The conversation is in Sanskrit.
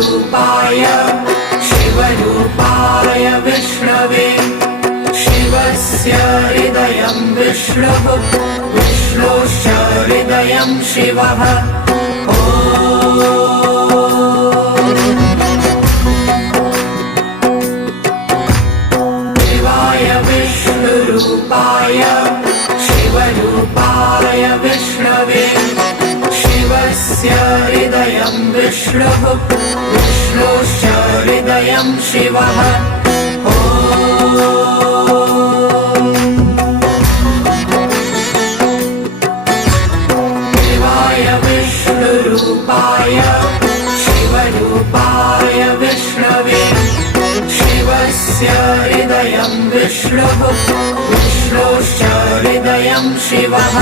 विष्णुरूपाय शिवरूपाय विष्णवे शिवस्य हृदयं विष्णुः विष्णोश्च हृदयं शिवः शिवाय विष्णुरूपाय शिवरूपाय विष्णवे शिवस्य हृदयं विष्णुः विष्णोश्च हृदयं शिवः शिवाय विष्णुरूपाय शिवरूपाय विष्णवे शिवस्य हृदयं विष्णुः विष्णोश्च हृदयं शिवः